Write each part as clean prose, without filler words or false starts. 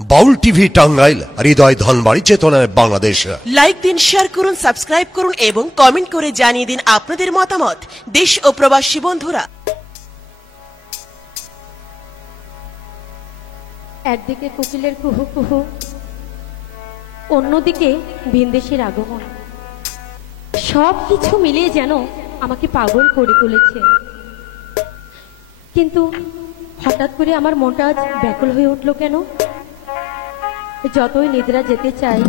বাউল TV Tangail, হৃদয় ধনবাড়ি, চেতনায় Bangladesh. Like দিন, share করুন, সাবস্ক্রাইব করুন এবং কমেন্ট করে জানিয়ে দিন আপনাদের মতামত। দেশ ও প্রবাসী বন্ধুরা, একদিকে কোকিলের কুহু কুহু, অন্যদিকে ভিনদেশের আগমন, সব কিছু মিলিয়ে যেন আমাকে পাগল করে তুলেছে। কিন্তু হঠাৎ করে আমার মনটা আজ ব্যাকুল হয়ে উঠল কেন? যতই নিদ্রা যেতে চাই,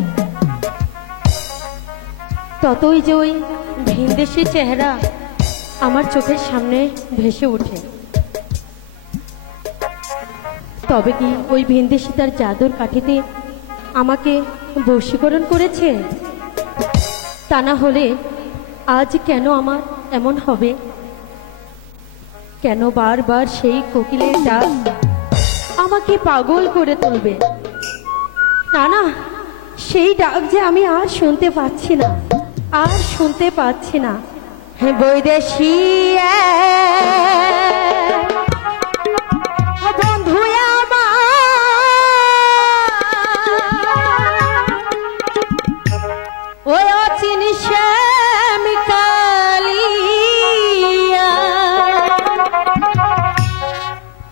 ততই যে ওই ভিনদেশের চেহারা আমার চোখের সামনে ভেসে ওঠে। তবে কি ওই ভিনদেশি তার জাদুর কাঠিতে আমাকে বশীকরণ করেছে? তা না হলে আজ কেন আমার এমন হবে? কেন বারবার সেই কোকিলের ডাক আমাকে পাগল করে তুলবে? না না, সেই ডাক যে আমি আর শুনতে পাচ্ছি না, আর শুনতে পাচ্ছি না। বৈদেশী বন্ধু ওই অচিনি শ্যামিকালিয়া,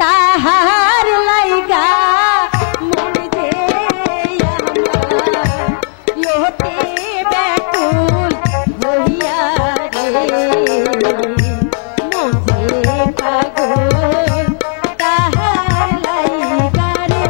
তাহার লাইগা মন যে লোটে ব্যাকুল হইয়া রে, মন যে পাগল তাহার লাইগা রে।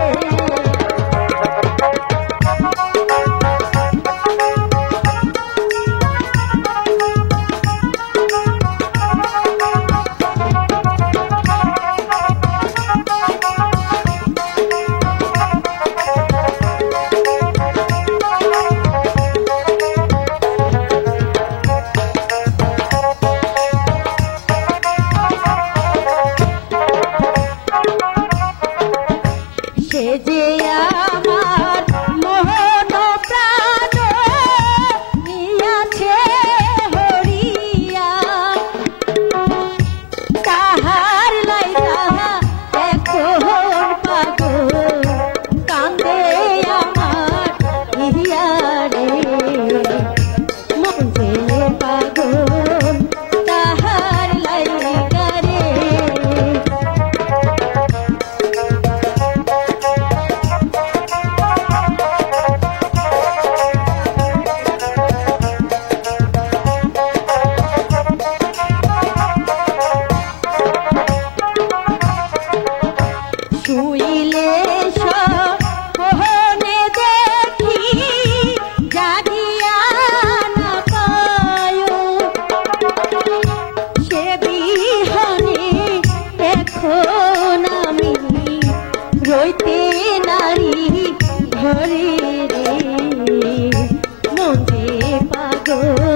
সে যে আমার মোহন প্রাণ নিয়াছে হরিয়া, তাহার লাইগা এখন পাগল কান্দে আমার হিয়া রে, মন যে পাগল তাহার লাইগা রে। শুইলে সপনে দেখি জাগিয়া না পায়, সে বিহনে এখন আমি রইতে নারী ঘরে রে, মন যে পাগল